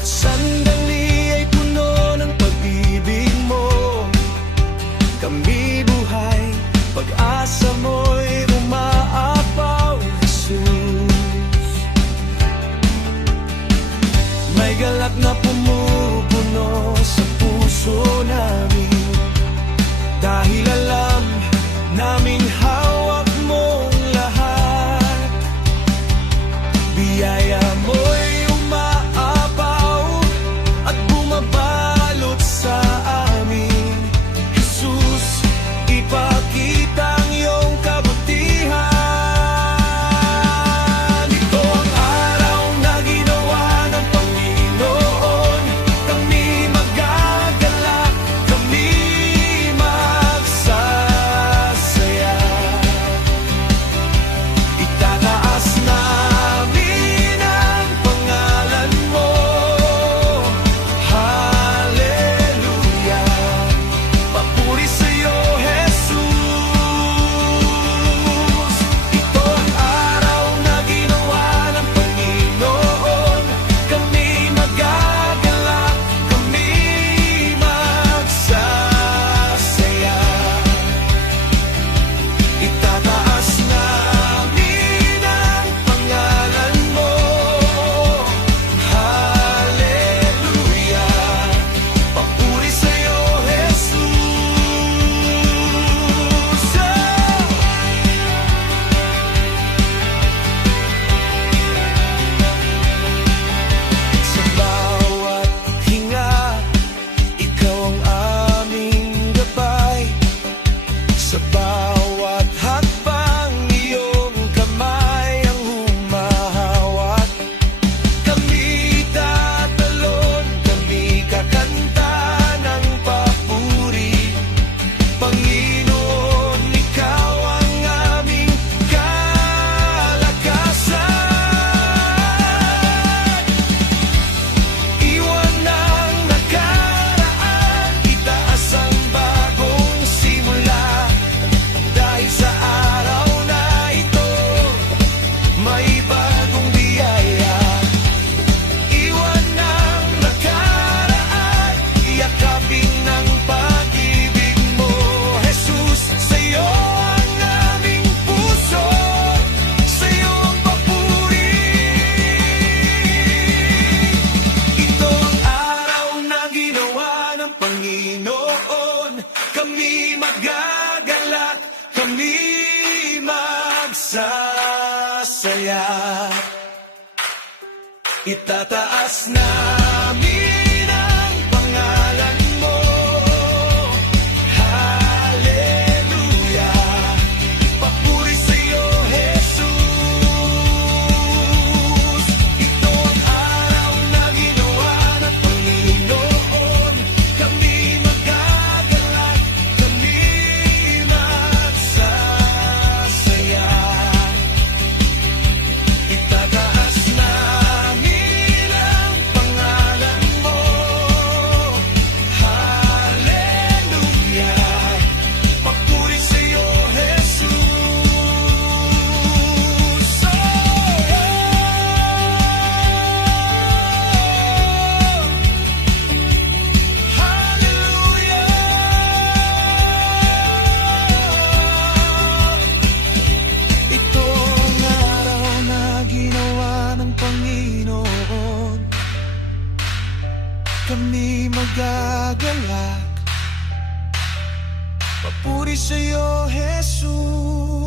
Bawat sandali ay puno ng pag-ibig mo. Kami buhay, pag-asa mo'y umaapaw, Jesus. May galak na pumupuno sa puso namin, dahil alam naming hawak mong lahat. Biyaya mo'y umaapaw at bumabalot sa amin. Jesus, ipakita ang iyong kabutihan. Ito ang araw na ginawa ng Panginoon. Kami magagalak, kami magsasaya. Itataas namin ang pangalan mo. Hallelujah. Papuri sa'yo, Jesus. Ito ang araw na ginawa ng Panginoon. Kami magagalak, kami magsasaya. Itataas namin ang pangalan mo. Hallelujah. Papuri sa'yo, Jesus. Sa bawat hinga, ikaw ang aming gabay. Sa bawat hakbang, iyong kamay ang humahawak. Kami tatalon, kami kakanta ng papuri. Panginoon, ikaw ang aming kalakasan. Iwan ang nakaraan, itaas ang bagong simula. Dahil sa araw na ito, may bagong biyaya. Iwan ang nakaraan, yakapin ang pag-ibig mo. Jesus, sa'yo ang aming puso, sa'yo ang papuri. Ito ang araw na ginawa ng Panginoon. Kami magagalak, kami magsasaya. Itataas namin ang pangalan mo. Hallelujah. Papuri sa'yo, Jesus. Ito ang araw na ginawa ng Panginoon. Kami magagalak, kami magsasaya. Itataas namin ang pangalan mo. Hallelujah. Papuri sa'yo, Jesus. Hallelujah. Ito ang araw na ginawa ng Panginoon. Kami magagalak, papuri sa'yo, Jesus.